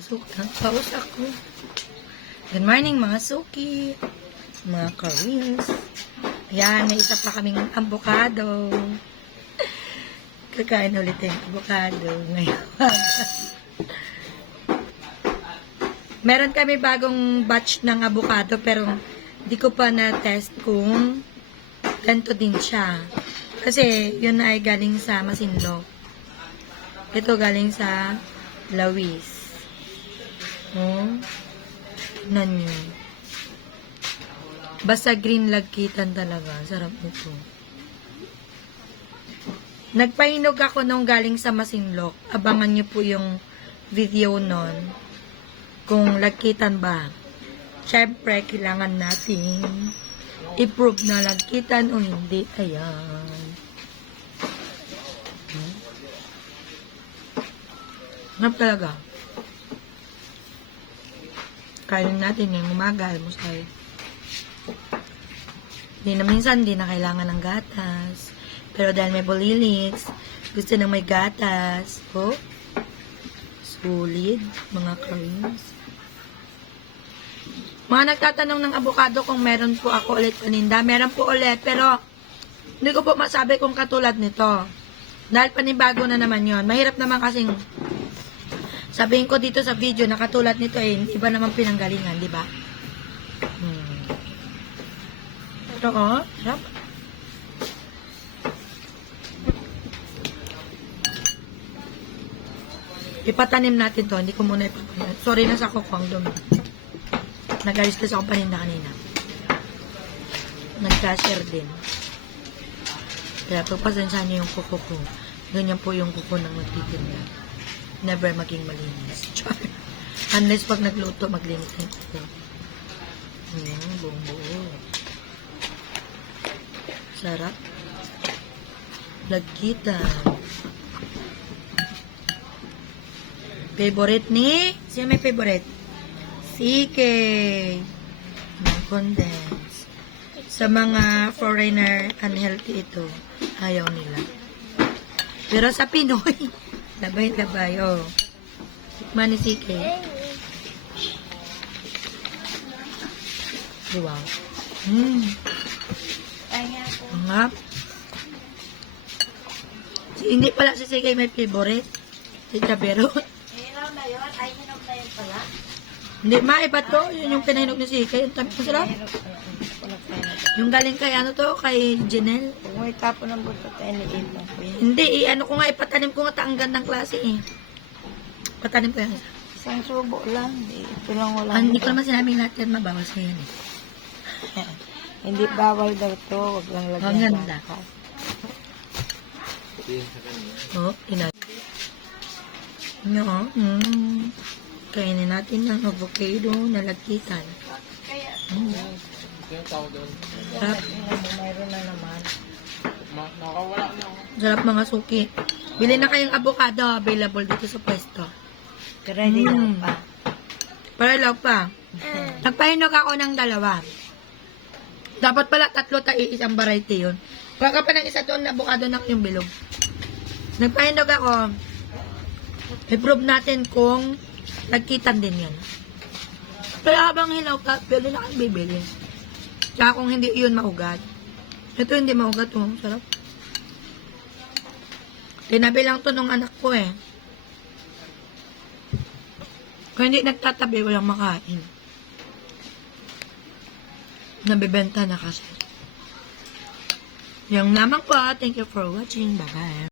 mga suki. Paus ako. Good morning mga suki. Mga Koreans. Ayan, may isa pa kaming avocado. Kakain ulit yung avocado ngayon. Meron kami bagong batch ng avocado pero di ko pa na-test kung ganito din siya. Kasi yun ay galing sa Masinloc. Ito galing sa Lawis. Oh. Tignan nyo. Basta green lagkitan talaga. Sarap nito. Nagpahinog ako nung galing sa Masinloc. Abangan nyo po yung video nun. Kung lagkitan ba. Siyempre, kailangan natin i-prove na lagkitan o hindi. Ayan. Sarap talaga. Kainin natin ngayong umaga. Almusal. Hindi na minsan, hindi na kailangan ng gatas. Pero dahil may Bolilix, gusto nang may gatas. Oh. Solid, mga Koreans. Mga nagtatanong ng avocado kung meron po ako ulit paninda. Meron po ulit, pero hindi ko po masabi kung katulad nito. Dahil panibago na naman yon. Mahirap naman kasing sabihin ko dito sa video na katulad nito iba naman pinanggalingan, di ba? Ito sarap. Ipatanim natin to. Hindi ko muna ipatanim. Sorry na sa kuko ang dumi. Nag-alis kasi akong paninda kanina. Nag-cashier din. Kaya pagpasensya niyo yung kuko ko. Ganyan po yung kuko ng magtitinda. Never maging malinis. Unless pag nagluto, maglinis yung kuko. Ayan, buong buo. Sarap. Lagkitan. Favorite ni? Sino may favorite? CK. Condense. Sa mga foreigner, unhealthy ito. Ayaw nila. Pero sa Pinoy, labay-labay, oh. Tikman ni CK. Diba? Angap. Hindi pala si CK may favorite. Si Chabero. Hindi, iba to. Yun yung pinahinog ni Sika. Yung tabi ko sila. Yung galing kay ano to, kay Janelle. Kung may tapo ng butot, iniipon ko yun. Hindi, ano ko nga, ipatanim ko nga ang gandang klase eh. Patanim ko yan. Isang subo lang. Ito lang wala. Hindi ko naman sinabing lahat yan, mabawas na yan eh. Hindi bawal daw to. Wag lang lagyan. Ang ganda. Oh, inat. No, kainin natin ng avocado na lagkitan. Sarap. Mayroon na naman. Sarap mga suki. Bili na kayong avocado available dito sa pwesto. Pero hindi lang pa. Paralaw pa. Nagpahinog ako ng dalawa. Dapat pala tatlo isang variety yun. Baka pa ng isa doon na avocado na yung bilog. Nagpahinog ako. I-prove natin kung nagkitan din yan. Pero habang hilaw ka, pwede na kang bibili. Tsaka kung hindi yun maugat. Ito hindi maugat. Oh. Sarap. Tinabi lang to nung anak ko eh. Kung hindi nagtatabi, walang makain. Nabibenta na kasi. Yung naman po. Thank you for watching. Bye-bye.